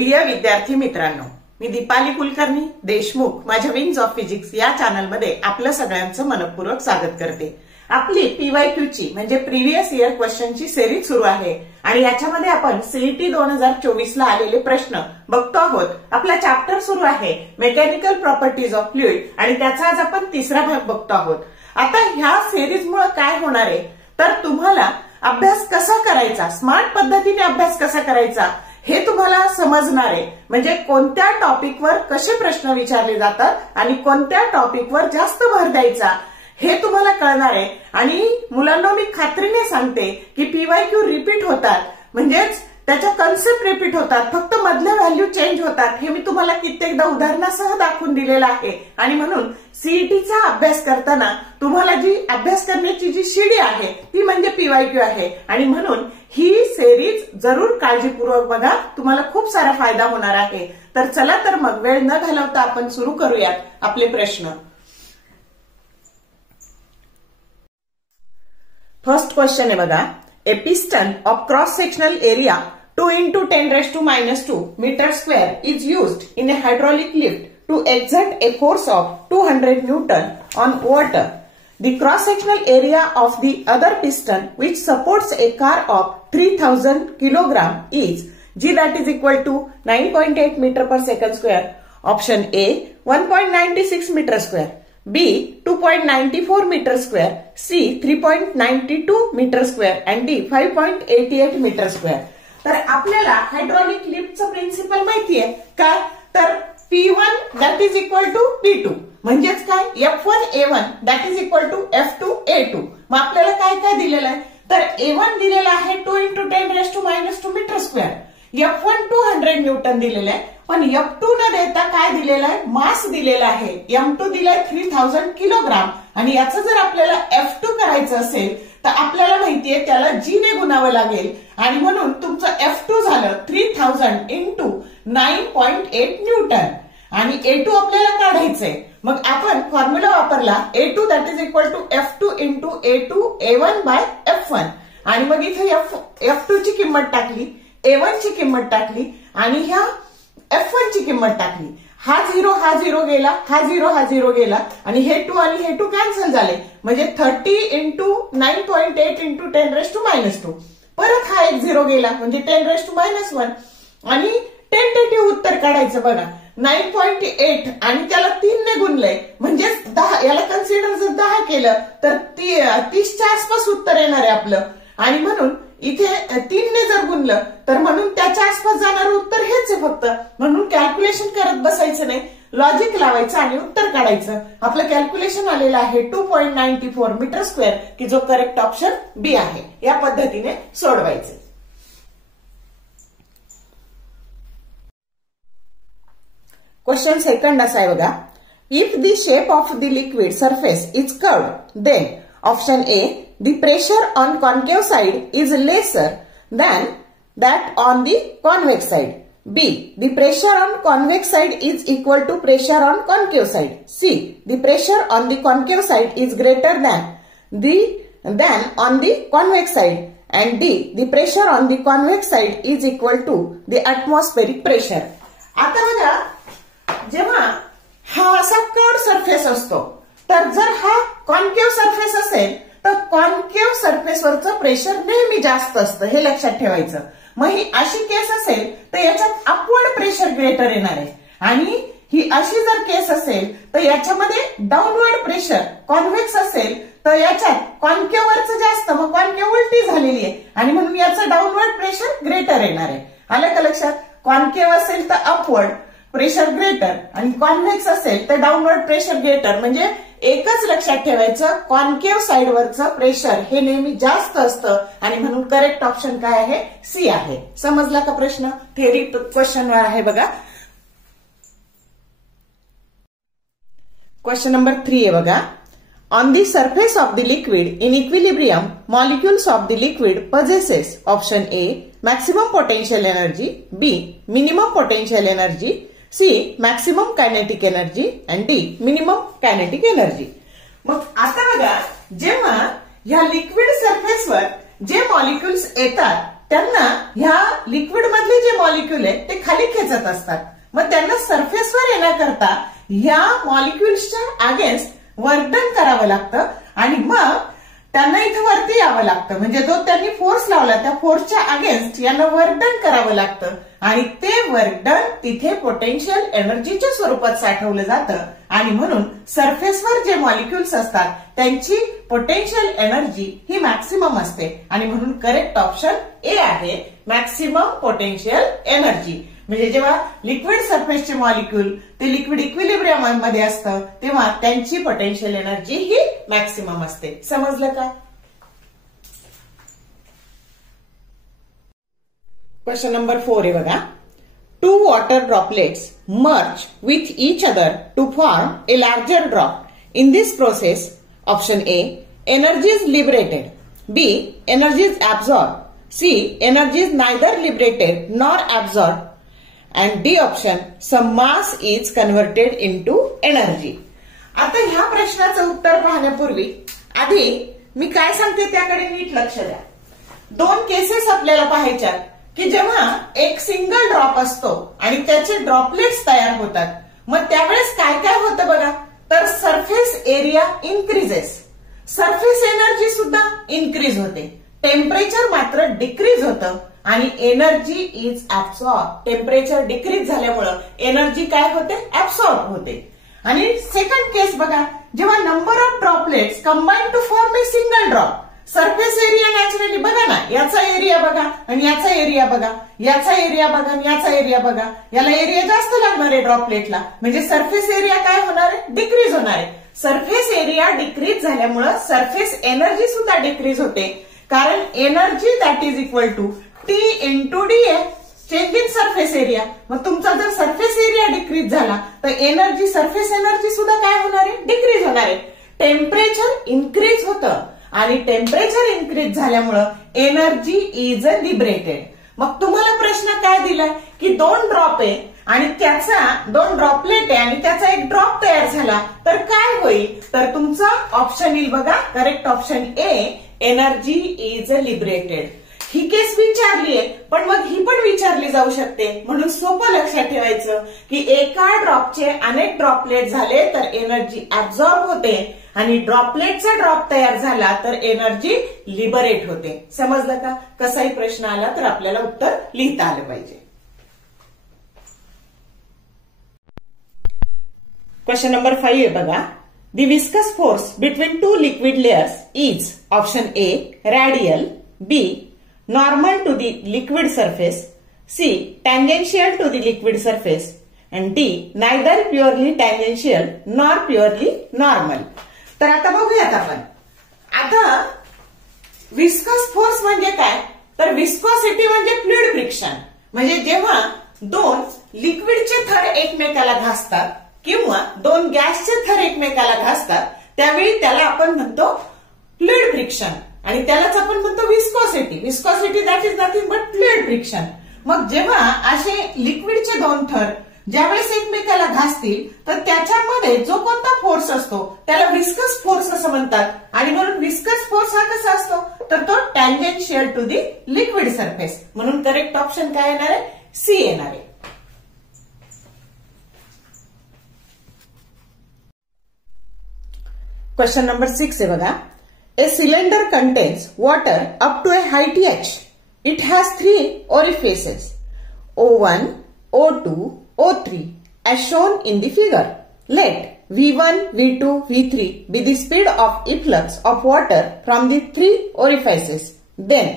प्रिय विद्यार्थी मित्रांनो, मी दीपाली कुलकर्णी देशमुख माझ्या विंग्स ऑफ फिजिक्स या चॅनलमध्ये आपलं सगळ्यांचं मनपूर्वक स्वागत करते। आपली PYQ ची म्हणजे प्रिव्हियस इयर क्वेश्चनची सिरीज सुरू आहे आणि याच्यामध्ये आपण CET 2024 ला आलेले प्रश्न बघतो आहोत। आपला चॅप्टर सुरू आहे मेकॅनिकल प्रॉपर्टीज ऑफ फ्लुइड आणि त्याचा आज आपण तिसरा भाग बघतो आहोत। आता ह्या सिरीजमुळे काय होणार आहे तर तुम्हाला अभ्यास कसा करायचा, स्मार्ट पद्धतीने अभ्यास कसा करायचा हे तुम्हाला समजणार आहे। म्हणजे कोणत्या टॉपिकवर कसे प्रश्न विचारले जातात आणि कोणत्या टॉपिकवर जास्त भर द्यायचा हे तुम्हाला कळणार आहे। आणि मुलांना मी खात्रीने सांगते की PYQ रिपीट होतात, म्हणजेच त्याच्या कन्सेप्ट रिपीट होतात, फक्त मधल्या व्हॅल्यू चेंज होतात। हे मी तुम्हाला कित्येकदा उदाहरणासह दाखवून दिलेलं आहे आणि म्हणून CETचा अभ्यास करताना तुम्हाला जी अभ्यास करण्याची जी शिडी आहे ती म्हणजे PYQ आहे आणि म्हणून ही सिरीज जरूर काळजीपूर्वक बघा, तुम्हाला खूप सारा फायदा होणार आहे। तर चला तर मग वेळ न घालवता आपण सुरू करूयात आपले प्रश्न। फर्स्ट क्वेश्चन आहे बघा, ए piston of cross sectional area 2 × 10⁻² meter square is used in a hydraulic lift to exert a force of 200 Newton on water. The cross-sectional area of the other piston which supports a car of 3000 kg is G, that is equal to 9.8 meter per second square. Option A 1.96 meter square, B 2.94 meter square, C 3.92 meter square and D 5.88 meter square. तर आपल्याला hydraulic लिफ्टचं principal माहितीये काय, तर P1 that is equal to P2 म्हणजेच काय F1 A1 that is equal to F2 A2। मग आपल्याला काय काय दिलेलं आहे तर A1 दिलेला आहे 2 × 10⁻² मीटर स्क्वेअर, F1 200 न्यूटन दिलेलं आहे, पण F2 न देता काय दिलेलं आहे मास दिलेला आहे, M2 दिलाय 3000 किलोग्राम आणि याचं जर आपल्याला F2 करायचं असेल तर आपल्याला माहितीये त्याला G ने गुणावं लागेल आणि म्हणून तुमचं F2 झालं 3000 × 9.8 न्यूटन आणि A2 आपल्याला काढायचंय। मग आपण फॉर्म्युला वापरला A2 that is equal to F2 × A2 A1 by F1 आणि मग इथे F2 ची किंमत टाकली, A1 ची किंमत टाकली आणि ह्या F1 ची किंमत टाकली। हा 0 हा 0 गेला, हा 0 हा 0 गेला आणि हे 2 आणि हे 2 कॅन्सल झाले, म्हणजे 30 × 9.8 × 10⁻²। परत हा एक 0 गेला म्हणजे 10⁻⁻1 आणि टेंटेटिव्ह उत्तर काढायचं बघा 9.8 आणि त्याला 3 ने गुणलंय म्हणजेच 10, याला कन्सिडर जर 10 केलं तर 30च्या आसपास उत्तर येणार आहे आपलं आणि म्हणून इथे 3 ने जर गुणलं तर म्हणून त्याच्या आसपास जाणारं उत्तर हेच आहे फक्त, म्हणून कॅल्क्युलेशन करत बसायचं नाही, लॉजिक लावायचं आणि उत्तर काढायचं। आपलं कॅल्क्युलेशन आलेलं आहे 2.94 मीटर स्क्वेअर की जो करेक्ट ऑप्शन बी आहे। या पद्धतीने सोडवायचं। क्वेश्चन सेकंड असा आहे बघा, if the shape of the liquid surface is curved then option A the pressure on concave side is lesser than that on the convex side, B the pressure on convex side is equal to pressure on concave side, C the pressure on the concave side is greater than on the convex side and D the pressure on the convex side is equal to the atmospheric pressure। आता बघा, जेव्हा हा असा curved surface असतो तर जर हा concave surface असेल तर कॉन्केव्ह सरफेसवरचं प्रेशर नेहमी जास्त असतं, हे लक्षात ठेवायचं। मग ही अशी केस असेल तर याच्यात अपवर्ड प्रेशर ग्रेटर येणार आहे आणि ही अशी जर केस असेल तर याच्यामध्ये डाऊनवर्ड प्रेशर कॉन्व्हेक्स असेल तर याच्यात कॉन्केव्हवरचं जास्त, मग कॉन्केव्ह उलटी झालेली आहे आणि म्हणून याचं डाऊनवर्ड प्रेशर ग्रेटर येणार आहे। आलं का लक्षात? कॉन्केव्ह असेल तर अपवर्ड प्रेशर ग्रेटर आणि कॉन्व्हेक्स असेल तर डाऊनवर्ड प्रेशर ग्रेटर, म्हणजे एकच लक्षात ठेवायचं कॉन्केव्ह साइडवरचं प्रेशर हे नेहमी जास्त असतं आणि म्हणून करेक्ट ऑप्शन काय आहे, सी आहे। समजला का प्रश्न? थेअरी क्वेश्चन आहे बघा। क्वेश्चन नंबर 3 आहे बघा, on the surface of the liquid in equilibrium molecules of the liquid possesses option A maximum potential energy, B minimum potential energy, C maximum kinetic energy and D minimum kinetic energy. मग आता बघा, जेव्हा ह्या liquid सरफेसवर जे molecules येतात त्यांना ह्या लिक्विड मधले जे मॉलिक्यूल आहेत ते खाली खेचत असतात. मग त्यांना सरफेसवर येण्याकरता ह्या मॉलिक्युल्सच्या अगेन्स्ट वर्क डन करावं लागतं आणि मग त्यांना इथं वरती यावं लागतं. म्हणजे जो त्यांनी फोर्स लावला त्या फोर्सच्या अगेन्स्ट यांना वर्क डन करावं लागतं आणि ते वर्क डन तिथे पोटेन्शियल एनर्जीच्या स्वरूपात साठवलं जातं आणि म्हणून सरफेसवर जे मॉलिक्युल्स असतात त्यांची पोटेन्शियल एनर्जी ही मॅक्सिमम असते आणि म्हणून करेक्ट ऑप्शन ए आहे, मॅक्सिमम पोटेन्शियल एनर्जी. म्हणजे जेव्हा लिक्विड सरफेसचे मॉलिक्यूल ते लिक्विड इक्विलिब्रियम मध्ये असतं तेव्हा त्यांची पोटेन्शियल एनर्जी ही मॅक्सिमम असते. समजलं का? क्वेश्चन नंबर 4 आहे बघा. 2 water droplets merge with each other to form a larger drop. In this process, option A, energy is liberated. B, energy is absorbed. C, energy is neither liberated nor absorbed. And D option, some mass is converted into energy. आता ह्या प्रश्नाचं उत्तर पाहण्यापूर्वी आधी मी काय सांगते त्याकडे नीट लक्ष द्या. 2 केसेस आपल्याला पाहायच्या की जेव्हा एक सिंगल ड्रॉप असतो आणि त्याचे ड्रॉपलेट्स तयार होतात मग त्यावेळेस काय काय होतं बघा. तर surface area increases, surface energy सुद्धा इन्क्रीज होते, टेम्परेचर मात्र डिक्रीज होतं आणि energy is absorb. Temperature decrease झाल्यामुळं एनर्जी काय होते? ऍब्सॉर्ब होते. आणि सेकंड केस बघा, जेव्हा number of droplets combine to form a single drop, surface area naturally बघा ना, याचा एरिया बघा आणि याचा एरिया बघा, याचा एरिया बघा आणि याचा एरिया बघा, याला एरिया जास्त लागणार आहे ड्रॉपलेटला, म्हणजे सरफेस एरिया काय होणार आहे? डिक्रीज होणार आहे. सरफेस एरिया डिक्रीज झाल्यामुळं सरफेस एनर्जी सुद्धा डिक्रीज होते, कारण energy that is equal to T into D आहे, चेंज इन सरफेस एरिया. मग तुमचा जर सरफेस एरिया डिक्रीज झाला तर एनर्जी, सरफेस एनर्जी सुद्धा काय होणार आहे? डिक्रीज होणार आहे. टेम्परेचर इन्क्रीज होतं आणि टेम्परेचर इन्क्रीज झाल्यामुळं एनर्जी इज लिबरेटेड. मग तुम्हाला प्रश्न काय दिलाय की 2 ड्रॉप आहे आणि त्याचा 2 ड्रॉपलेट आहे आणि त्याचा एक ड्रॉप तयार झाला तर काय होईल? तर तुमचा ऑप्शन येईल बघा, correct option A, energy is liberated. ही केस विचारली आहे पण मग ही पण विचारली जाऊ शकते, म्हणून सोपं लक्षात ठेवायचं की एका ड्रॉपचे अनेक ड्रॉपलेट झाले तर एनर्जी ऍब्सॉर्ब होते आणि ड्रॉपलेटचा ड्रॉप तयार झाला तर एनर्जी लिबरेट होते. समजलं का? कसाही प्रश्न आला तर आपल्याला उत्तर लिहिता आलं पाहिजे. क्वेश्चन नंबर 5 आहे बघा. The viscous force between 2 liquid layers is option A, radial, B, normal to the liquid surface, C, tangential to the liquid surface, and D, neither purely tangential nor purely normal. तर आता बघूयात आपण. आता viscous force म्हणजे काय? तर viscosity म्हणजे fluid friction. म्हणजे जेव्हा 2 लिक्विडचे थर एकमेकाला घासतात किंवा 2 गॅसचे थर एकमेकाला घासतात त्यावेळी त्याला आपण म्हणतो फ्लुइड फ्रिक्शन आणि त्यालाच आपण म्हणतो viscosity. Viscosity that is nothing but fluid friction. मग जेव्हा असे लिक्विडचे 2 थर ज्यावेळेस एकमेकाला घासतील तर त्याच्यामध्ये जो कोणता फोर्स असतो त्याला विस्कस फोर्स असं म्हणतात आणि म्हणून विस्कस फोर्स हा कसा असतो? तर तो tangential to the liquid surface. म्हणून करेक्ट ऑप्शन काय येणार आहे? सी येणार आहे. क्वेश्चन नंबर 6 आहे बघा. A cylinder contains water up to a height h. It has 3 orifices, O1, O2, O3, as shown in the figure. Let V1, V2, V3 be the speed of efflux of water from the 3 orifices. Then,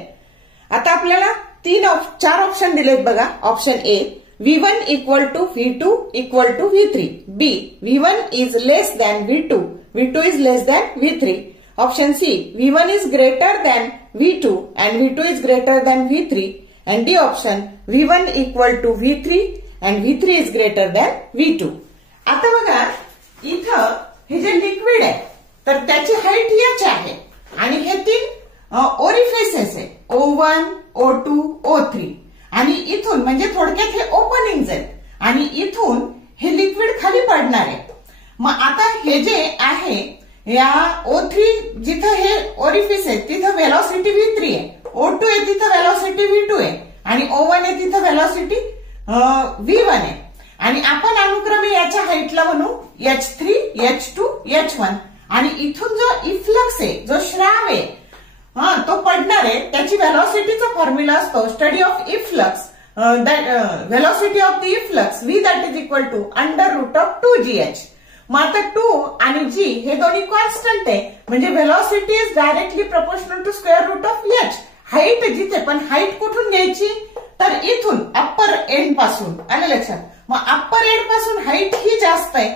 आता आपल्याला 4 option दिलेत बघा. Option A, V1 equal to V2 equal to V3. B, V1 is less than V2, V2 is less than V3. Option C, V1 is greater than V2 and V2 is greater than V3. And D option, V1 equal to V3 and V3 is greater than V2. आता बघा इथं हे जे liquid आहे तर त्याची height h आहे आणि हे 3 ओरिफेसेस आहे, O1, O2, O3 आणि इथून म्हणजे थोडक्यात हे ओपनिंग्स आहेत आणि इथून हे लिक्विड खाली पडणार आहे. मग आता हे जे आहे या O3 जिथं हे ओरिफिस आहे तिथं वेलॉसिटी V3 आहे O2 आहे तिथं व्हेलॉसिटी V2 आहे आणि O1 आहे तिथं व्हेलॉसिटी V1 आहे आणि आपण अनुक्रमे याच्या हाईटला म्हणू H3, H2, H1 आणि इथून जो इफ्लक्स आहे, जो श्राव आहे तो पडणार आहे, त्याची व्हेलॉसिटीचा फॉर्म्युला असतो study of efflux, velocity of the efflux V that is equal to √2gh. मग आता 2 आणि g हे दोन्ही कॉन्स्टंट आहे म्हणजे velocity is directly proportional to square root of h. Height जिथे, पण हाईट कुठून घ्यायची तर इथून अप्पर एंड पासून, आलं लक्षात. मग अप्पर एंड पासून हाईट ही जास्त आहे,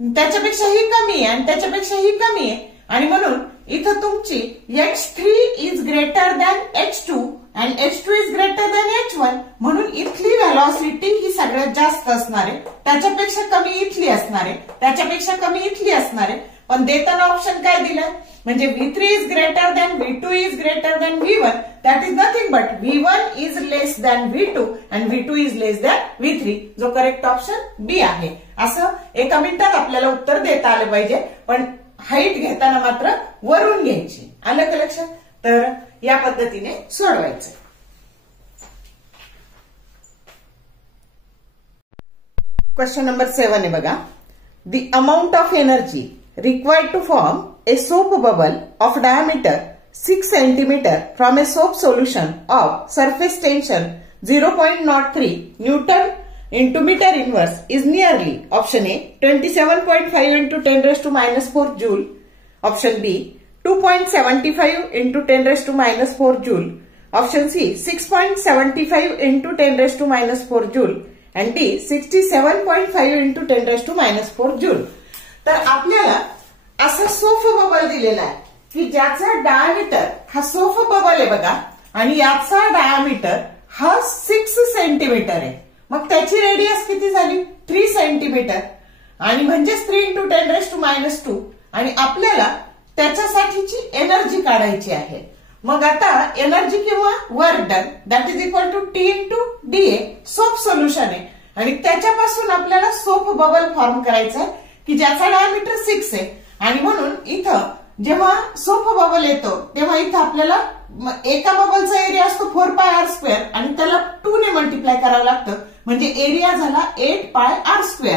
त्याच्यापेक्षा ही कमी आहे आणि त्याच्यापेक्षा ही कमी आहे आणि म्हणून इथं तुमची H3 is greater than H2 आणि H2 is greater than H1 म्हणून इथली व्हेलॉसिटी ही सगळ्यात जास्त असणार आहे, त्याच्यापेक्षा कमी इथली असणार आहे, त्याच्यापेक्षा कमी इथली असणार आहे. पण देताना ऑप्शन काय दिलाय म्हणजे V3 is greater than V2 is greater than V1, that is nothing but V1 is less than V2 and V2 is less than V3, जो करेक्ट ऑप्शन बी आहे. असं एका मिनिटात आपल्याला उत्तर देता आलं पाहिजे, पण हाईट घेताना मात्र वरून घ्यायची, आलं का लक्षात. तर या पद्धतीने सोडवायचं. क्वेश्चन नंबर 7 आहे बघा. The amount of energy required to form a soap bubble of diameter 6 cm from a soap solution of surface tension 0.03 Newton into meter inverse is nearly option A 27.5 into 10 raised to minus 4 joule, option B 2.75 into 10 raised to minus 4 joule, option C 6.75 into 10 raised to minus 4 joule and D 67.5 into 10 raised to minus 4 joule. तर आपल्याला असा सोफ bubble दिलेला आहे की ज्याचा diameter, हा सोफ bubble आहे बघा आणि याचा डायमीटर हा 6 सेंटीमीटर आहे. मग त्याची रेडियस किती झाली 3 सेंटीमीटर आणि म्हणजेच 3 into 10 raised to minus 2 आणि आपल्याला त्याच्यासाठीची एनर्जी काढायची आहे. मग आता एनर्जी किंवा work done that is equal to T into dA, soap solution आहे आणि त्याच्यापासून आपल्याला सोप बबल फॉर्म करायचा आहे की ज्याचा डायमीटर 6 आहे आणि म्हणून इथं जेव्हा सोप बबल येतो तेव्हा इथं आपल्याला एका बबलचा एरिया असतो 4πr² आणि त्याला 2 ने मल्टिप्लाय करावं लागतं म्हणजे एरिया झाला 8πr².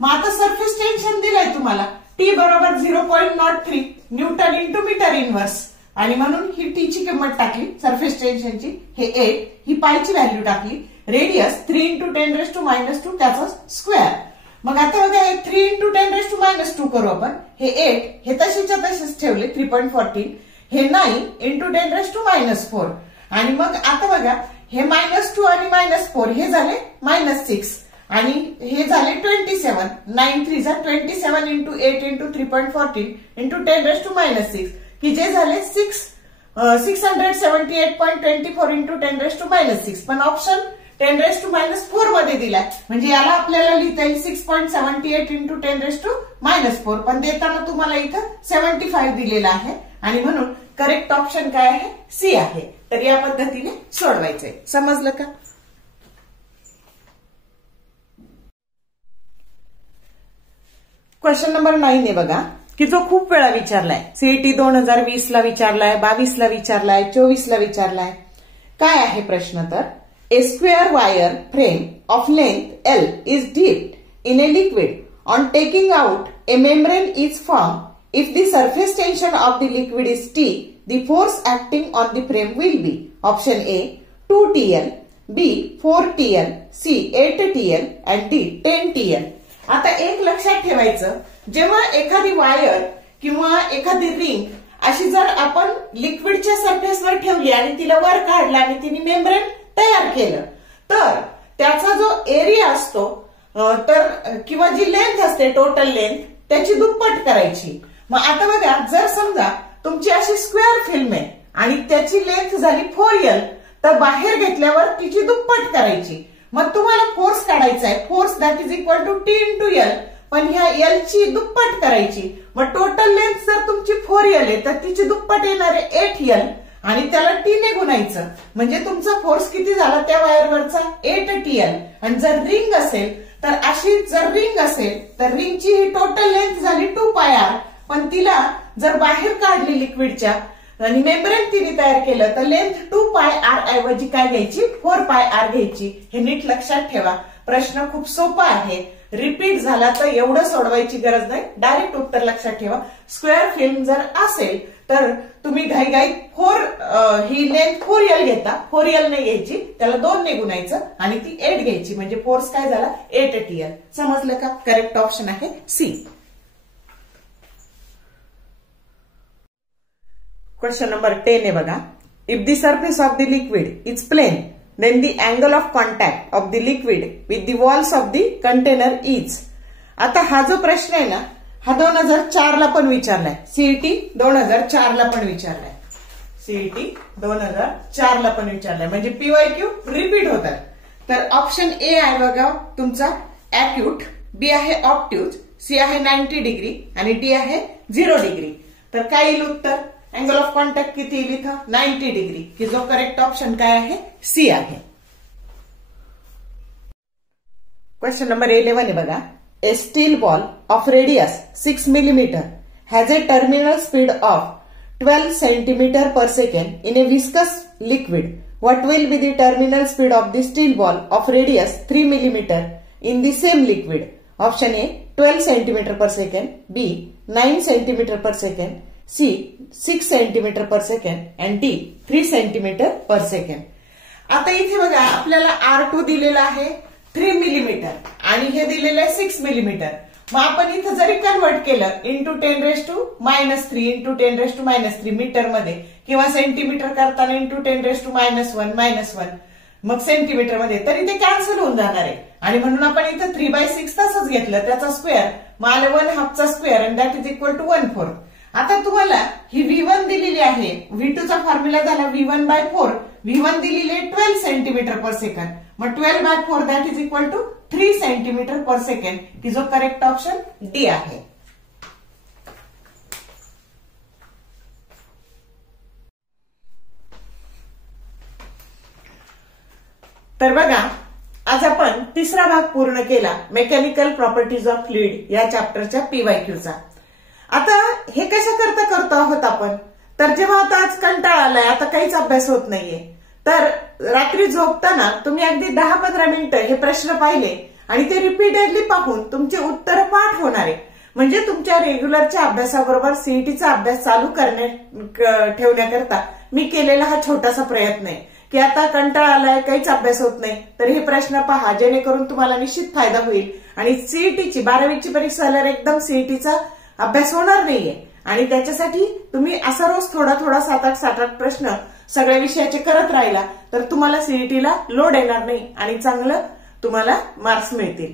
मग आता सरफेस टेन्शन दिलंय तुम्हाला T बरोबर 0.03 न्यूटन इंटू मीटर इनवर्स आणि म्हणून ही टी ची किंमत टाकली सरफेस टेन्शनची, हे 8, ही पायची व्हॅल्यू टाकली, radius 3 into 10 raised to minus 2 त्याचा स्क्वेअर. मग आता बघा हे 3 into 10 raised to minus 2 करू आपण, हे 8 हे तशीच्या तसेच ठेवले 3.14, हे 9 into 10 raised to minus 4 आणि मग आता बघा हे -2 आणि -4 हे झाले -6 आणि हे झाले 27, 9 3 जा 27 into 8 into 3.14 into 10 raised to minus 6 की जे झाले 678.24 into 10 raised to minus 6. पण ऑप्शन 10 raised to minus 4 मध्ये दिलाय म्हणजे याला आपल्याला लिहिता येईल 6.78 into 10 raised to minus 4, पण देताना तुम्हाला इथं 75 दिलेला आहे आणि म्हणून करेक्ट ऑप्शन काय आहे सी आहे. तर या पद्धतीने सोडवायचंय. समजलं का. क्वेश्चन नंबर 9 आहे बघा की जो खूप वेळा विचारलाय, सीईटी 2020 ला विचारलाय, 22 ला विचारलाय, 24 ला विचारलाय. काय आहे प्रश्न तर A square wire frame of length L is dipped in a liquid. On taking out, a membrane is formed. If the surface tension of the liquid is T, the force acting on the frame will be option A 2TL, B 4TL, C 8TL and D 10TL. आता एक लक्षात ठेवायचं, जेव्हा एखादी wire किंवा एखादी ring अशी जर आपण लिक्विडच्या सरफेसवर ठेवली आणि तिला वर काढला आणि तिने मेम्ब्रेन तयार केलं तर त्याचा जो एरिया असतो तर किंवा जी लेंथ असते टोटल लेंथ त्याची दुप्पट करायची. मग आता बघा जर समजा तुमची अशी स्क्वेअर फिल्म आहे आणि त्याची लेंथ झाली 4L तर बाहेर घेतल्यावर तिची दुप्पट करायची. मग तुम्हाला फोर्स काढायचा आहे, force that is equal to T into L, पण ह्या L ची दुप्पट करायची. मग टोटल लेंथ जर तुमची 4L आहे तर तिची दुप्पट येणार आहे 8L आणि त्याला T ने गुणायचं म्हणजे तुमचा फोर्स किती झाला त्या वायरवरचा 8TL. आणि जर रिंग असेल तर अशी जर रिंग असेल तर रिंगची ही टोटल लेंथ झाली 2πr, पण तिला जर बाहेर काढली लिक्विडच्या आणि मेम्ब्रेन तिने तयार केलं तर लेंथ 2πr ऐवजी काय घ्यायची 4πr घ्यायची. हे नीट लक्षात ठेवा. प्रश्न खूप सोपा आहे. रिपीट झाला तर एवढं सोडवायची गरज नाही. डायरेक्ट उत्तर लक्षात ठेवा. स्क्वेअर फिल्म जर असेल तर तुम्ही घाईघाईत ही लेंथ 4L घेता. 4L नाही घ्यायची, त्याला 2 ने गुणायचं आणि ती 8 घ्यायची म्हणजे फोर्स काय झाला 8TL. समजलं का? करेक्ट ऑप्शन आहे सी. क्वेश्चन नंबर 10 आहे बघा. If the surface of the liquid is plane then the angle of contact of the liquid with the walls of the container is. आता हा जो प्रश्न आहे ना हा 2004 ला पण विचारलाय. सीईटी 2004 ला पण विचारलाय. सीईटी 2004 ला पण विचारलाय म्हणजे पीवायक्यू रिपीट होतात. तर ऑप्शन ए आहे बघा तुमचा अॅक्यूट, बी आहे ऑब्ट्यूज, सी आहे 90 डिग्री आणि डी आहे 0 डिग्री. तर काय येईल उत्तर? अँगल ऑफ कॉन्टॅक्ट किती येईल इथं 90 डिग्री, की जो करेक्ट ऑप्शन काय आहे सी आहे. क्वेश्चन नंबर 11 आहे बघा. A steel ball of radius 6 millimeter has a terminal speed of 12 centimeter per second in a viscous liquid. What will be the terminal speed of the steel ball of radius 3 millimeter in the same liquid? Option A 12 centimeter per second, B 9 centimeter per second, C 6 centimeter per second and D 3 centimeter per second. आता इथे बघा आपल्याला R2 दिलेला आहे 3 millimeter आणि हे दिलेलं आहे 6 millimeter. मग आपण इथं जरी कन्वर्ट केलं इंटू 10⁻³ इंटू 10⁻³ मीटर मध्ये किंवा सेंटीमीटर करताना इंटू 10⁻⁻1 मग सेंटीमीटर मध्ये तरी ते कॅन्सल होऊन जाणार आहे. आणि म्हणून आपण इथं 3/6 तसंच घेतलं त्याचा स्क्वेअर मग आलं 1/2 चा square and that is equal to 1/4. आता तुम्हाला ही V1 दिलेली आहे. V2 चा फॉर्म्युला झाला V1/4. V1 दिलेली आहे 12 सेंटीमीटर पर सेकंड. मग 12/4 that is equal to 3 centimetre per second, की जो करेक्ट ऑप्शन डी आहे. तर बघा आज आपण तिसरा भाग पूर्ण केला मेकॅनिकल प्रॉपर्टीज ऑफ फ्लुइड या चॅप्टरच्या पीवायक्यूचा. आता हे कशा करता करतो आहोत आपण तर जेव्हा आता आज कंटाळा आलाय आता काहीच अभ्यास होत नाहीये तर रात्री झोपताना तुम्ही अगदी 10-15 मिनिटं हे प्रश्न पाहिले आणि ते रिपीटेडली पाहून तुमचे उत्तर पाठ होणार आहे. म्हणजे तुमच्या रेग्युलरच्या अभ्यासाबरोबर सीईटीचा अभ्यास चालू ठेवण्याकरता मी केलेला हा छोटासा प्रयत्न आहे की आता कंटाळा आलाय काहीच अभ्यास होत नाही तर हे प्रश्न पहा जेणेकरून तुम्हाला निश्चित फायदा होईल आणि सीईटीची 12वीची परीक्षा झाल्यावर एकदम सीईटीचा अभ्यास होणार नाहीये. आणि त्याच्यासाठी तुम्ही असा रोज थोडा 7-8 प्रश्न सगळ्या विषयाचे करत राहिला तर तुम्हाला सीईटीला लोड येणार नाही आणि चांगलं तुम्हाला मार्क्स मिळतील.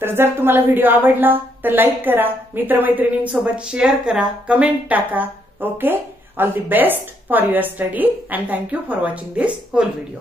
तर जर तुम्हाला व्हिडिओ आवडला तर लाईक करा, मित्रमैत्रिणींसोबत शेअर करा, कमेंट टाका. Okay, all the best for your study and thank you for watching this whole video.